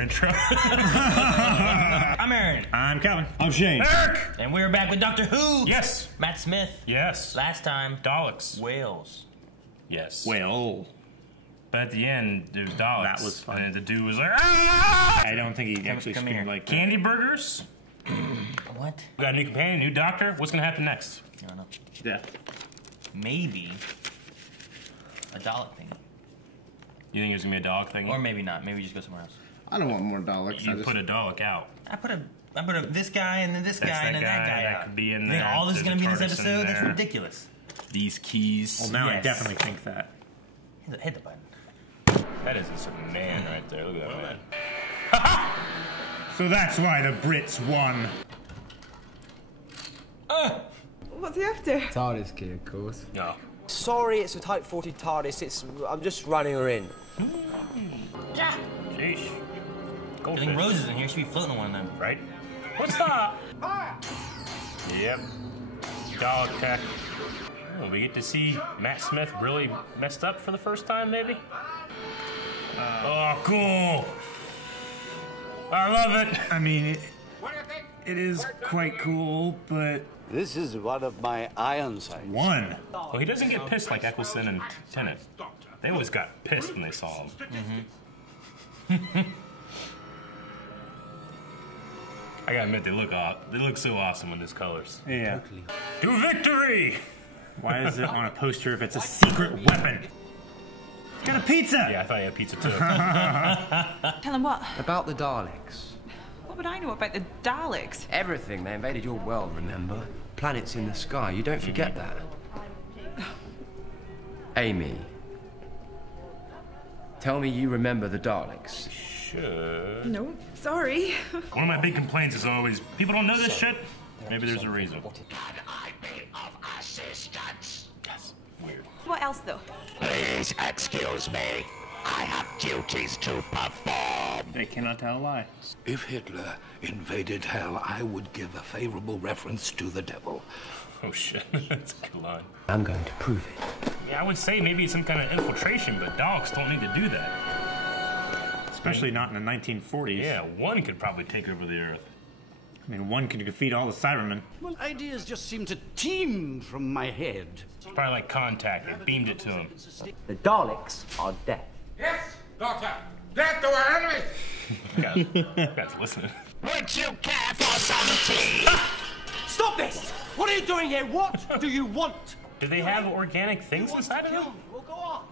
intro. I'm Aaron. I'm Calvin. I'm Shane. Eric! And we're back with Doctor Who. Yes. Matt Smith. Yes. Last time, Daleks. Wales. Yes. Well, But at the end, there's Daleks. That was fun. And the dude was like, ah! I don't think he actually come screamed here. like Candy burgers? What? We got a new companion, new doctor. What's gonna happen next? I don't know. death. Maybe a Dalek thing. You think there's gonna be a Dalek thing? Or maybe not. Maybe we just go somewhere else. I don't want more Daleks. You put a Dalek out. I put a this guy and then this guy and then that guy that out. could be in You think there. all this is There's gonna a be in this TARDIS in episode? That's there. ridiculous. These keys. Well, now I Yes. definitely think that. Hit the button. That is some man right there. Look at that man. So that's why the Brits won. What's he after? TARDIS key, of course. No. Sorry, it's a Type 40 TARDIS. I'm just running her in. Yeah. Sheesh. I Goldfish. think Rose is in here. She should be floating on one of them. Right? What's that? Yep. Dalek tech. Oh, we get to see Matt Smith really messed up for the first time, maybe? Oh, cool. I love it. I mean, it is quite cool, but This is one of my iron sights. one. Well, he doesn't get pissed like Eccleston and Tennant. They always got pissed when they saw him. I gotta admit, they look so awesome in these colors. Yeah. To victory! Why is it on a poster if it's a secret weapon? It's got a pizza! Yeah, I thought he had pizza too. Tell him what? About the Daleks. What would I know about the Daleks? Everything. They invaded your world, remember? Planets in the sky. You don't forget that. Amy. Tell me you remember the Daleks. Should. No, sorry. One of my big complaints is always, people don't know this shit. Maybe there's a reason. Yes. Weird. What else, though? Please excuse me. I have duties to perform. They cannot tell a lie. If Hitler invaded hell, I would give a favorable reference to the devil. Oh shit, that's a good line. I'm going to prove it. Yeah, I would say maybe some kind of infiltration, but Daleks don't need to do that. Especially not in the 1940s. Yeah, one could probably take over the Earth. I mean, one could defeat all the Cybermen. Well, ideas just seem to teem from my head. It's probably like Contact. They beamed it to him. The Daleks are dead. Yes, Doctor. Death to our enemies. Guys, listen. Would you care for some tea? Stop this! What are you doing here? What do you want? Do they have organic things inside of them? Well, go on.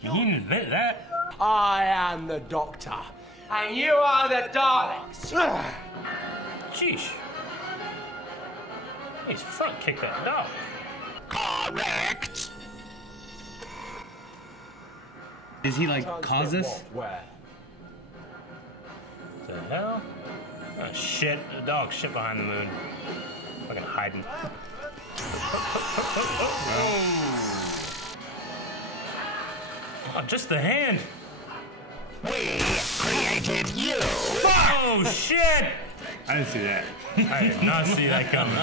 You didn't invent that. I am the Doctor, and you are the Daleks. Sheesh. He's front kicked that dog. Correct. Does he, like, cause this? Where? The hell? Oh shit, the dog shit behind the moon. Fucking hiding. Oh, just the hand. We created you. Oh shit! I didn't see that. I did not see that coming.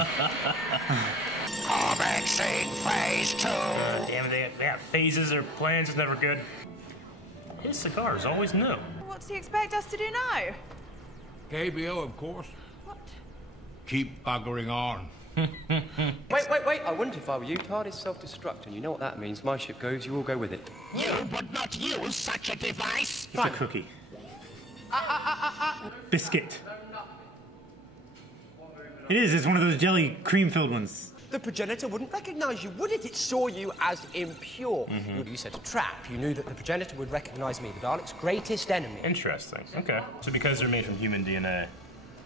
Commencing phase 2. Damn it, they have phases or plans, it's never good. His cigar is always new. What does he expect us to do now? KBO, of course. What? Keep buggering on. Wait. I wouldn't if I were you. TARDIS self-destruct, and you know what that means. My ship goes, you all go with it. You would not use such a device. It's a cookie. Biscuit. It is. It's one of those jelly cream-filled ones. The progenitor wouldn't recognize you, would it? It saw you as impure. You set a trap. You knew that the progenitor would recognize me, the Daleks' greatest enemy. Interesting. Okay. So because they're made from human DNA,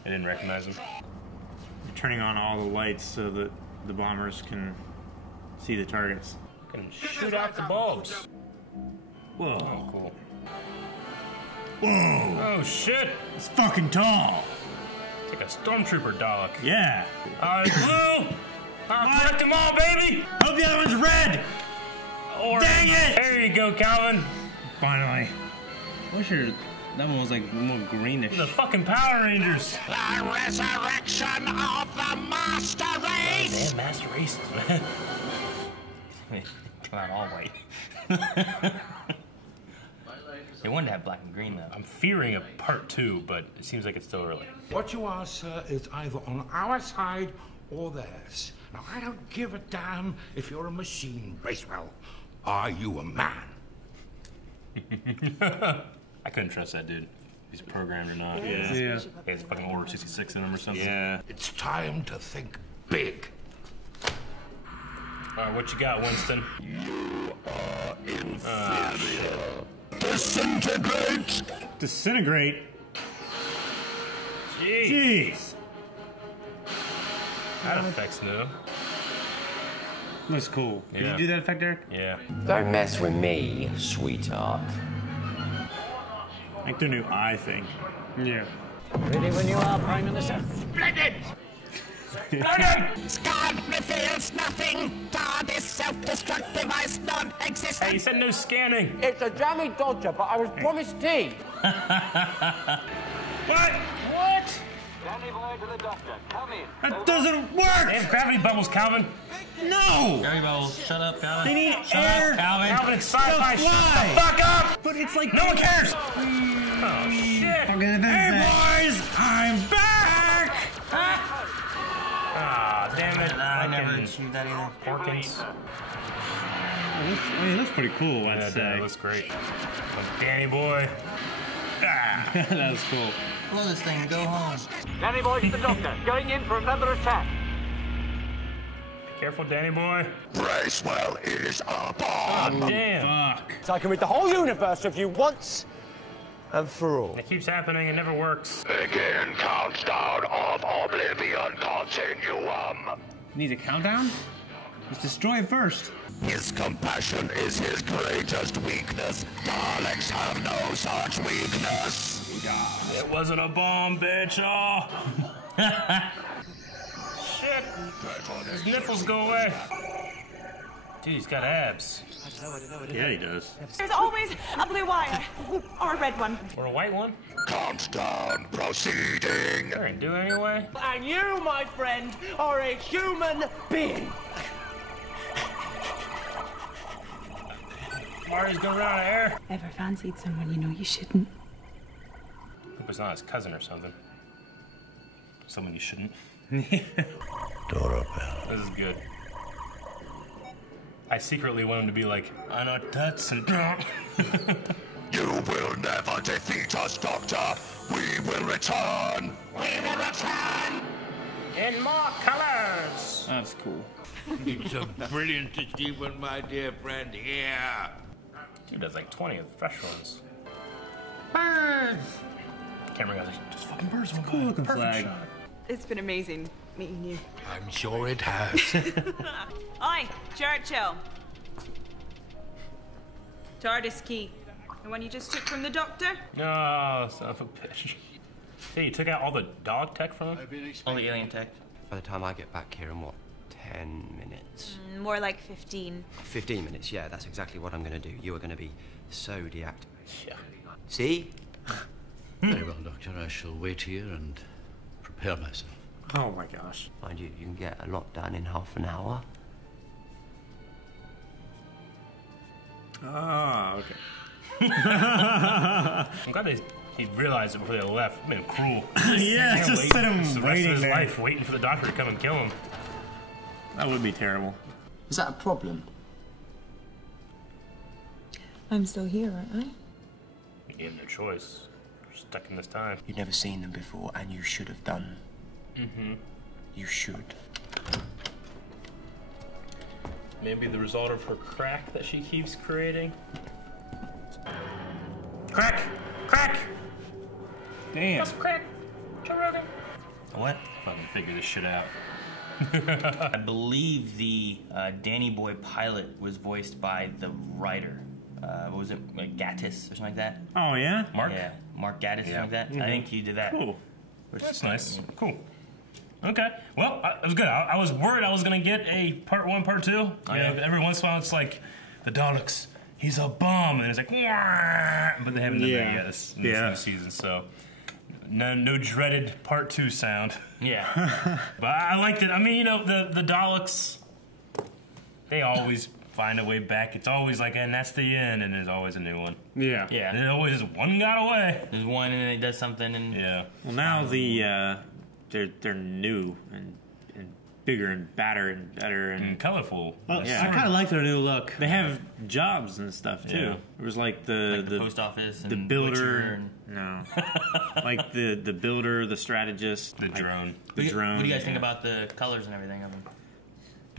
they didn't recognize them. You're turning on all the lights so that the bombers can see the targets. Can shoot out the bulbs. Whoa. Oh, cool. Whoa. Oh shit! It's fucking tall. It's like a stormtrooper Dalek. Yeah. Blue! I'll collect them all, baby! Hope the other one's red. Or, dang it! There you go, Calvin. Finally. I wish that one was like more greenish. The fucking Power Rangers. The resurrection of the Master Race. Damn, Master Races, man. Come out all white. They wanted to have black and green, though. I'm fearing a part 2, but it seems like it's still early. What you are, sir, is either on our side or theirs. Now, I don't give a damn if you're a machine, Bracewell. Are you a man? I couldn't trust that dude. He's programmed or not. Yeah. He has fucking Order 66 in him or something. Yeah. It's time to think big. All right, what you got, Winston? You are inferior. Disintegrate! Disintegrate? Jeez. Jeez. That effect's new. That's cool. Did Yeah. you do that effect, Eric? Yeah. Don't mess with me, sweetheart. Like their new eye thing. Yeah. Ready when you are, Prime Minister. Splendid! Scan reveals nothing. TARDIS self-destruct device non-existent. Hey, you said no scanning. It's a jammy dodger, but I was promised tea. What? What? Danny boy to the doctor. Come in. That doesn't work! They have gravity bubbles, Calvin. No! Gary Bubbles, shut up, Calvin. They need Shut air. up, Calvin. Calvin, it's sci-fi. Don't Shut fly. the fuck up! But it's like No one cares! Oh, shit. Hey boys, I'm back! Ah, damn it. I never Fucking achieved that either. Porkins. I mean, it looks pretty cool, I'd Yeah, say. that looks great. Oh, Danny boy. Ah. That was cool. Blow this thing and go home. Danny boy to the doctor. Going in for another attack. Careful, Danny boy. Bracewell is a Oh, bomb. damn. Fuck. So I can rid the whole universe of you once and for all. It keeps happening. It never works. Begin countdown of oblivion continuum. Needs a countdown? Let's destroy it first. His compassion is his greatest weakness. Daleks have no such weakness. It wasn't a bomb, bitch. Oh. Shit. His nipples go away. Dude, he's got abs. Yeah, he does. There's always a blue wire. Or a red one. Or a white one. Countdown proceeding. Sure, ain't do it anyway. And you, my friend, are a human being. Marty's gonna run out of air. Ever fancied someone you know you shouldn't? Hope it's not his cousin or something. Someone you shouldn't. Dorabelle. This is good. I secretly want him to be like, I know that's and You will never defeat us, Doctor. We will return. We will return. in more colors. That's cool. It's a brilliant achievement, my dear friend. Here. Dude does like 20 of the fresh ones. Birds! Camera guys like, just fucking birds went Cool by. looking Perfect flag. shot. It's been amazing meeting you. I'm sure it has. Oi, Churchill. TARDIS key. The one you just took from the doctor? No, son of a bitch. Hey, you took out all the dog tech from him? All the alien tech. By the time I get back here in what, 10 minutes? More like 15. 15 minutes, yeah, that's exactly what I'm gonna do. You are gonna be so deactivated. Yeah. See? Very well, Doctor. I shall wait here and prepare myself. Oh my gosh. Mind you, you can get a lot done in half an hour. Ah, okay. I'm glad he realized it before they left. I mean, cruel. Yeah, just wait set him the rest of waiting his there. life, waiting for the doctor to come and kill him. That would be terrible. Is that a problem? I'm still here, aren't I? You gave him no choice. You're stuck in this time. You've never seen them before, and you should have done. Mm-hmm. You should. Maybe the result of her crack that she keeps creating. Crack! Crack! Damn. What's crack? Joe Rogan. What? Fucking figure this shit out. I believe the Danny Boy pilot was voiced by the writer. What was it? Like Gatiss or something like that? Oh, yeah? Mark? Yeah, Mark Gatiss or something like that. Mhm. I think he did that. Cool. Which That's is nice. Cool. Okay. Well, it was good. I was worried I was going to get a part 1, part 2. You know, every once in a while it's like, the Daleks, he's a bum. And it's like, wah! But they haven't done that yet this new season. So, no dreaded part 2 sound. Yeah. But I liked it. I mean, you know, the Daleks, they always find a way back. It's always like, and that's the end, and there's always a new one. Yeah. Yeah. And it always is one got away. There's one, and then it does something, and yeah. Well, now they're new and bigger and badder and better and colorful. Well, I kind of like their new look. They have jobs and stuff too. Yeah. It was like the post office, the and builder. No, like the builder, the strategist, the drone. The drone. What do you guys think about the colors and everything of them?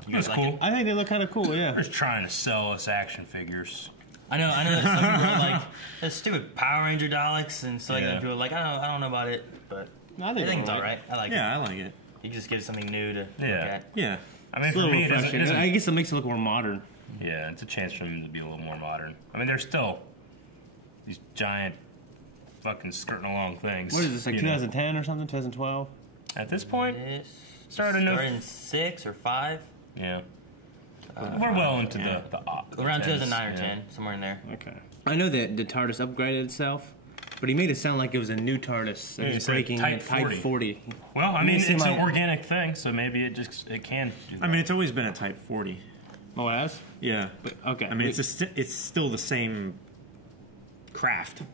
You That's guys cool. like it? I think they look kind of cool. Yeah. They're just trying to sell us action figures. I know that some people are like, the stupid Power Ranger Daleks, and so like Yeah. people are like, I don't know about it, but I I think it's alright. I like it. Yeah, I like it. You just give something new to look Yeah. at. Yeah. I mean, It's a for little me, refreshing. I guess it makes it look more modern. yeah, it's a chance for them to be a little more modern. I mean, they're still these giant fucking skirting along things. What is this, like you know? 2010 or something? 2012? At this point, This started in 6 or 5. Yeah. We're well into the Around 10s, 2009 or yeah. 10, somewhere in there. Okay. I know that the TARDIS upgraded itself, but he made it sound like it was a new TARDIS that Yeah, he was said breaking Type at Type 40. Well, I mean, It seemed it's like- an organic thing, so maybe it can. Do I mean, it's always been a Type 40. Oh, it has? Yeah. But, okay. I mean, it's still the same craft. It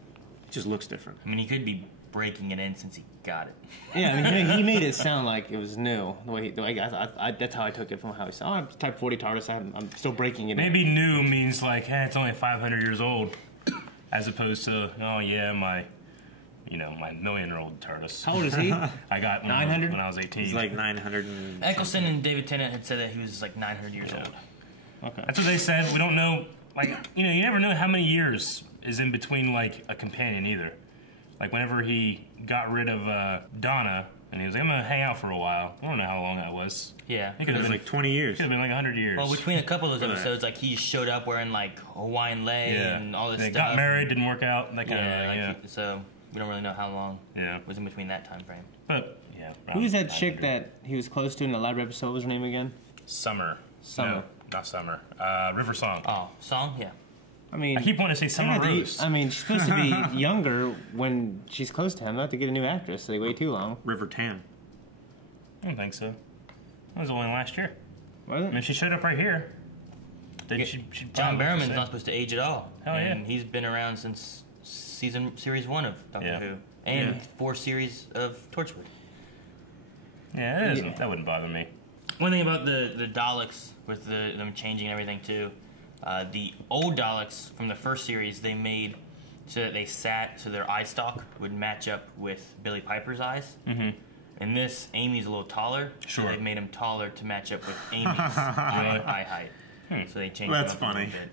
just looks different. I mean, he could be breaking it in since he got it. Yeah, I mean, he made it sound like it was new. The way I that's how I took it from how he said, I'm Type 40 TARDIS, I'm still breaking it Maybe new means like, hey, it's only 500 years old, as opposed to, oh yeah, my million-year-old TARDIS. How old is he? I got 900? when I was 18. He's like 900 and... Eccleston and David Tennant had said that he was like 900 years old. Okay. That's what they said. We don't know, like, you never know how many years is in between, like, a companion either. Like, whenever he got rid of Donna, and he was like, I'm going to hang out for a while. I don't know how long that was. Yeah. It could have been like 20 years. Could have been like 100 years. Well, between a couple of those episodes, like, he showed up wearing, like, Hawaiian lei and all this they stuff. got married, didn't work out, that kind of thing, yeah. So, we don't really know how long was in between that time frame. But, yeah. Who was that chick that he was close to in the library episode? What was her name again? Summer. Summer. No, not Summer. River Song. Oh, Song? Yeah. I mean, I keep wanting to say Summer Rose. I mean, she's supposed to be younger when she's close to him. Not to get a new actress, so they wait too long. River Tan. I don't think so. That was only last year. Was it? I mean, she showed up right here. John Barrowman's not supposed to age at all. Hell yeah. And he's been around since series 1 of Doctor Who. And 4 series of Torchwood. Yeah, that wouldn't bother me. One thing about the Daleks, with them changing everything too, the old Daleks from the first series, they made so that they sat so their eye stalk would match up with Billie Piper's eyes. Mm-hmm. In this, Amy's a little taller, so they've made him taller to match up with Amy's eye height. So they changed That's him up funny. a little bit.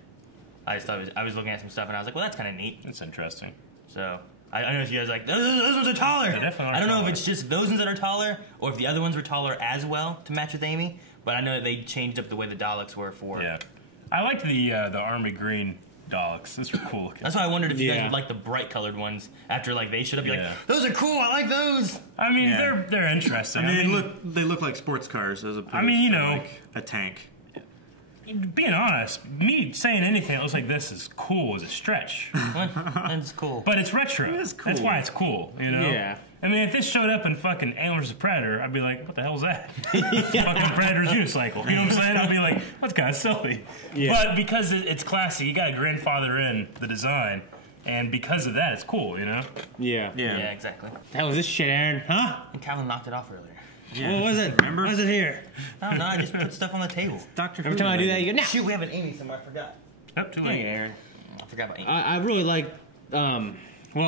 I just thought I was looking at some stuff and I was like, well, that's kind of neat. That's interesting. So I don't know if you guys are like those ones are taller. They definitely are I don't know taller. if it's just those ones that are taller or if the other ones were taller as well to match with Amy. But I know that they changed up the way the Daleks were for. Yeah, I liked the army green Daleks. Those were cool looking. That's why I wondered if you guys would like the bright colored ones after like they showed up. You're like, those are cool. I like those. I mean, they're interesting. I mean, they look like sports cars as opposed to like a tank. Being honest, me saying anything that looks like this is cool is a stretch. That's cool. But it's retro. It is cool. That's why it's cool, Yeah. I mean, if this showed up in fucking Alien vs. Predator, I'd be like, what the hell is that? Fucking Predator's unicycle. You know what I'm saying? I'd be like, that's kind of silly. Yeah. But because it's classy, you got to grandfather in the design. And because of that, it's cool, Yeah. Yeah, exactly. The hell was this shit, Aaron? Huh? And Calvin knocked it off earlier. Yeah. What was it? Remember? What was it here? I don't know. I just put stuff on the table. Every time I do that, you go, no. Shoot, we have an Amy somewhere. I forgot. Up to Dang it, it. Aaron. I forgot about Amy. I really like. Well,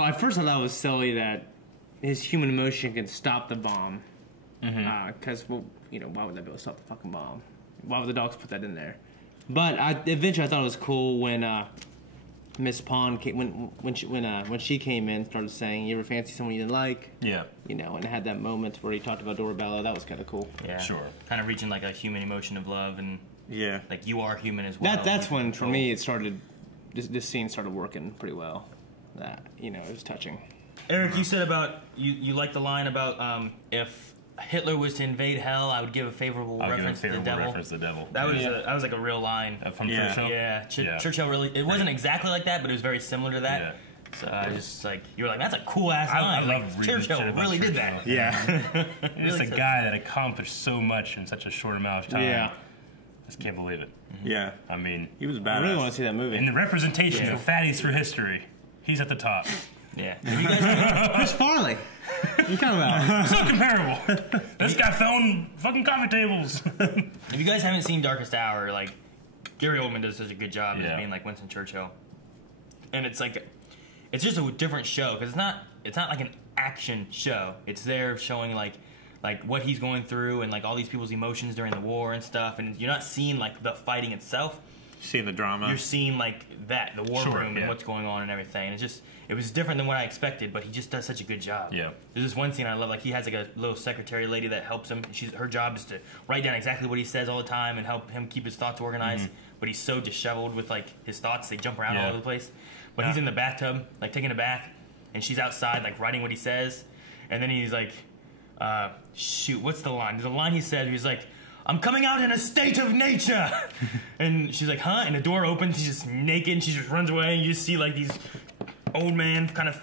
at first I thought it was silly that his human emotion can stop the bomb. Because, well, why would that be able to stop the fucking bomb? Why would the dogs put that in there? But eventually I thought it was cool when Miss Pond came, when she came in, started saying, "You ever fancy someone you didn't like?" Yeah. And it had that moment where he talked about Dorabella. That was kind of cool. Yeah. Sure. Kind of reaching like a human emotion of love and Yeah. like you are human as well. That's when, for me, it started. This scene started working pretty well. That it was touching. Eric, you said about you liked the line about if Hitler was to invade hell, I would give a favorable reference to the devil. That was like a real line from Churchill. Yeah, Churchill really. It wasn't exactly like that, but it was very similar to that. Yeah. So I just like you were like, that's a cool ass line. I love Churchill really did that. Yeah. Just a guy that accomplished so much in such a short amount of time. Yeah. just can't believe it. Yeah. I mean, he was badass. I really want to see that movie. And the representation of fatties through history, he's at the top. Yeah. You guys Chris Farley. What are you talking about? It's not comparable. This guy fell on fucking coffee tables. If you guys haven't seen Darkest Hour, like, Gary Oldman does such a good job Yeah. as being like Winston Churchill. And it's like, it's just a different show, because it's not like an action show. It's there showing like what he's going through and like all these people's emotions during the war and stuff, and you're not seeing like the fighting itself. Seeing the drama. You're seeing like the war room and what's going on and everything. And it was different than what I expected, but he just does such a good job. Yeah. There's this one scene I love, like he has like a little secretary lady that helps him. Her job is to write down exactly what he says all the time and help him keep his thoughts organized. But he's so disheveled with like his thoughts, they jump around all over the place. But he's in the bathtub, like taking a bath, and she's outside like writing what he says. And then he's like, shoot, what's the line? There's a line he said, he's like, I'm coming out in a state of nature. And she's like, huh? And the door opens, he's just naked, and she just runs away, and you just see like these old man, kind of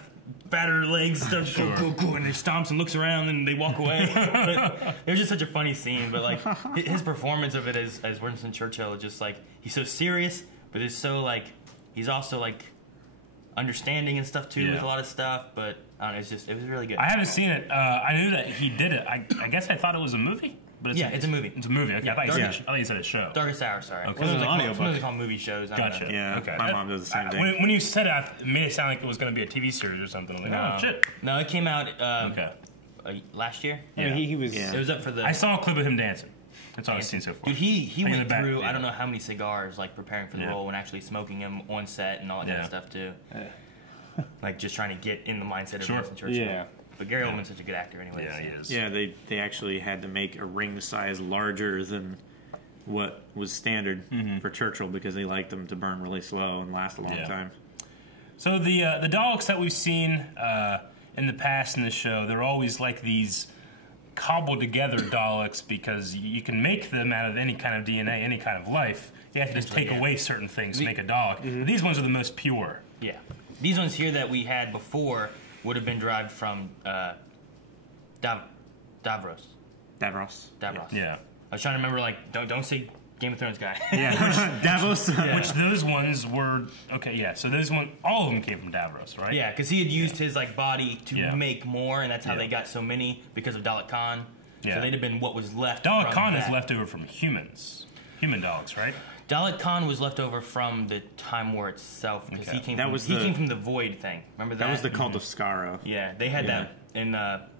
fatter legs, start and he stomps and looks around, and they walk away. But it was just such a funny scene, but like his performance of it as Winston Churchill, just like, he's so serious, but it's so like, he's also like understanding and stuff too with a lot of stuff, but I don't know, it was really good. I haven't seen it. I knew that he did it. I guess I thought it was a movie. But it's a movie. It's a movie. Okay, Yeah, I thought you said a show. Darkest Hour, sorry. Okay. Sometimes they call movie shows. I don't Gotcha. know. Yeah, Okay. my mom does the same thing. When you said it, it made it sound like it was going to be a TV series or something. I'm like, oh, shit. No, it came out last year. Yeah. I mean, he was. It was up for the. I saw a clip of him dancing. That's all I've seen so far. Dude, he went through yeah. I don't know how many cigars, like preparing for the role and actually smoking them on set and all that kind of stuff too. Like just trying to get in the mindset of Winston Churchill. Yeah. But Gary Oldman's such a good actor anyway. Yeah, he is. Yeah, they actually had to make a ring size larger than what was standard for Churchill because they liked them to burn really slow and last a long time. So the Daleks that we've seen in the past in the show, they're always like these cobbled together Daleks because you can make them out of any kind of DNA, any kind of life. You have to just take away certain things to make a Dalek. But these ones are the most pure. Yeah. These ones here that we had before would have been derived from Davros. Yeah. I was trying to remember, like, don't say Game of Thrones guy. Yeah, Davos. Which those ones were so those all of them came from Davros, right? Yeah, because he had used his like body to make more, and that's how they got so many because of Dalek Khan. Yeah. So they'd have been what was left. Dalek from Khan that. is left over from human Daleks, right? Dalek Khan was left over from the Time War itself because he came from the Void thing. Remember that? That was the cult of Skaro. Yeah, they had that in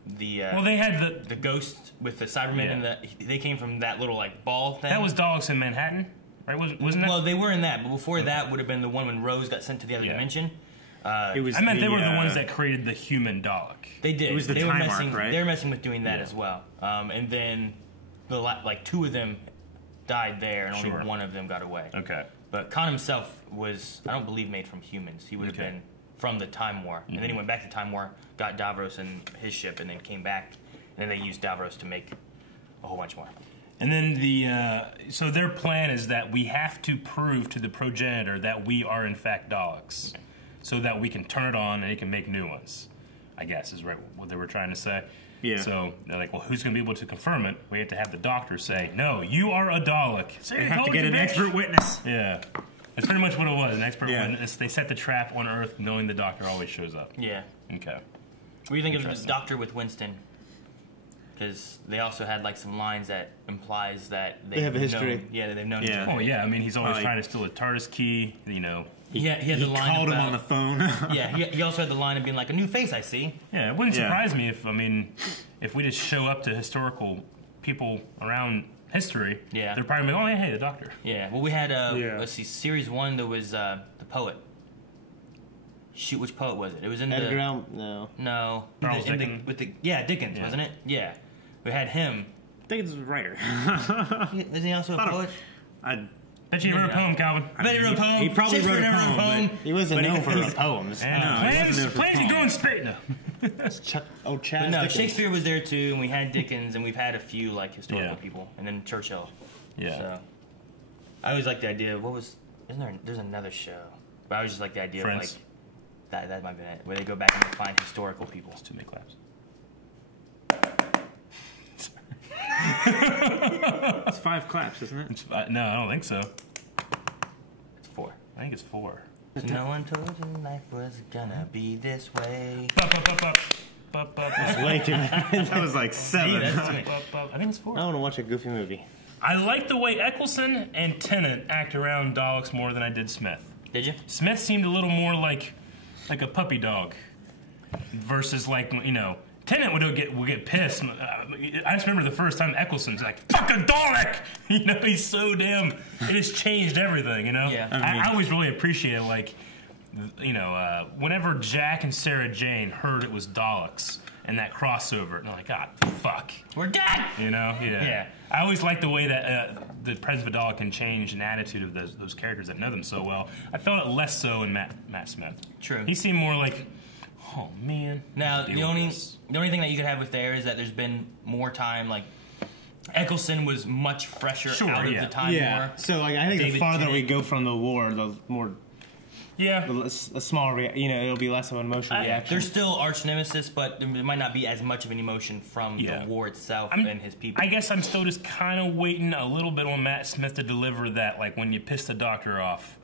they had the ghost with the Cybermen and they came from that little like ball thing. That was Daleks in Manhattan, right? Wasn't that? Well, they were in that, but before that would have been the one when Rose got sent to the other dimension. It was. I meant they were the ones that created the human Dalek. They did. It was the they time were messing, arc, right? They were messing with doing that as well. And then like two of them died there, and only one of them got away. Okay. But Khan himself was, I don't believe, made from humans. He would have been from the Time War. And then he went back to Time War, got Davros and his ship, and then came back. And then they used Davros to make a whole bunch more. And then so their plan is that we have to prove to the progenitor that we are in fact Daleks, so that we can turn it on and it can make new ones. I guess is right what they were trying to say. Yeah. So they're like, well, who's going to be able to confirm it? We have to have the doctor say, no, you are a Dalek. See, they have to get an expert witness. Yeah. That's pretty much what it was, an expert witness. They set the trap on Earth knowing the doctor always shows up. Yeah. Okay. What do you think of the Doctor with Winston? Because they also had like some lines that implies that they have a history. They've known each other. Oh, yeah. I mean, he's always trying to steal a TARDIS key, you know. He had the line called about, him on the phone. Yeah, he also had the line of being like, a new face I see. Yeah, it wouldn't surprise me if we just show up to historical people around history. Yeah. They're probably like, oh, hey, the doctor. Yeah, well, we had, let's see, series 1, there was the poet. Shoot, which poet was it? It was in Edgar the... Allan? No. No. Charles Dickens? Dickens, wasn't it? Yeah. We had him. Dickens was a writer. Isn't he also a poet? I bet you wrote a poem, Calvin. I bet he wrote a poem. He probably wrote a poem. He wasn't known for his poems. Plans can go in space. No. Chad. No, Shakespeare was there too, and we had Dickens, and we've had a few like historical people, and then Churchill. Yeah. So I always like the idea of there's another show, but I always just like the idea Friends. of like that might be it, where they go back and they find historical people. It's too many claps. It's 5 claps, isn't it? It's, no, I don't think so. It's 4. I think it's 4. No one told you life was gonna be this way. It's way too many. That was like 7. I think it's 4. I want to watch a Goofy movie. I like the way Eccleston and Tennant act around Daleks more than I did Smith. Did you? Smith seemed a little more like a puppy dog versus like, you know, Tennant would get pissed. I just remember the first time Eccleston's like, fuck a Dalek! You know, he's so damn, it has changed everything, you know? Yeah. I always really appreciated, like, you know, whenever Jack and Sarah Jane heard it was Daleks and that crossover, and they're like, God, fuck. We're dead! You know? Yeah. I always like the way that the Presence of a Dalek can change an attitude of those characters that know them so well. I felt it less so in Matt Smith. True. He seemed more like, oh man. Now the only thing that you could have with there is that there's been more time. Like Eccleston was much fresher out of the time war. So like I think the farther we go from the war, the more. Yeah. A smaller, it'll be less of an emotional reaction. There's still arch nemesis, but there might not be as much of an emotion from the war itself and his people. I guess I'm still just kind of waiting a little bit on Matt Smith to deliver that, like when you piss the Doctor off,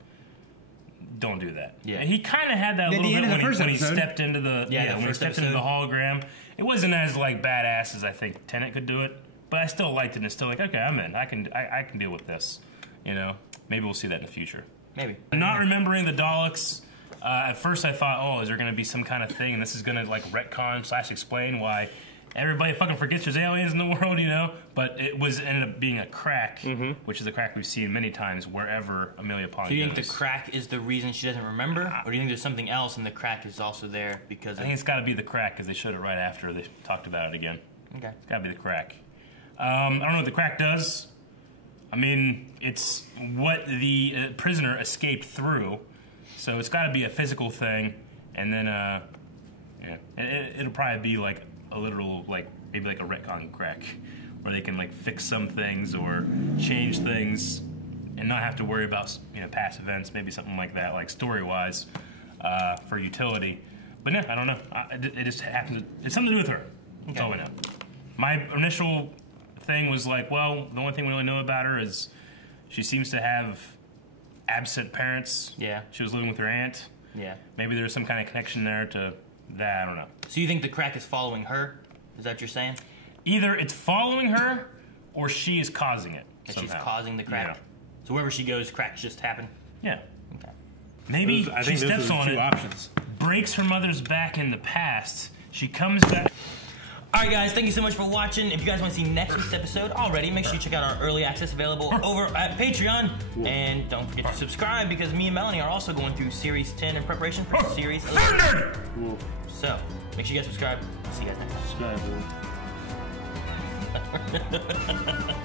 don't do that. Yeah. And he kind of had that a little bit when he stepped into the when he stepped into the hologram. It wasn't as like badass as I think Tennant could do it, but I still liked it. And it's still like, okay, I'm in. I can deal with this. You know, maybe we'll see that in the future. Maybe. Not remembering the Daleks, at first I thought, oh, is there going to be some kind of thing, and this is going to like retcon / explain why everybody fucking forgets there's aliens in the world, you know? But it ended up being a crack, which is a crack we've seen many times wherever Amelia Pond Do you goes. think the crack is the reason she doesn't remember, or do you think there's something else and the crack is also there because I think it's got to be the crack because they showed it right after they talked about it again. Okay. It's got to be the crack. I don't know what the crack does. I mean, it's what the prisoner escaped through, so it's got to be a physical thing, and then, it'll probably be like a literal, like, maybe like a retcon crack, where they can, like, fix some things or change things and not have to worry about, past events, maybe something like that, like, story-wise, for utility. But no, I don't know. It just happens. It's something to do with her. That's all we know. My initial thing was like, well, the only thing we really know about her is she seems to have absent parents. Yeah. She was living with her aunt. Yeah. Maybe there's some kind of connection there to that. I don't know. So you think the crack is following her? Is that what you're saying? Either it's following her or she is causing it. That somehow. she's causing the crack. Yeah. So wherever she goes, cracks just happen. Yeah. Okay. Maybe I she think those steps are the on two it, options. breaks her mother's back in the past. She comes back. Alright guys, thank you so much for watching. If you guys want to see next week's episode already, make sure you check out our early access available over at Patreon. And don't forget to subscribe because me and Melanie are also going through Series 10 in preparation for Series 11. So, make sure you guys subscribe. See you guys next time. Subscribe.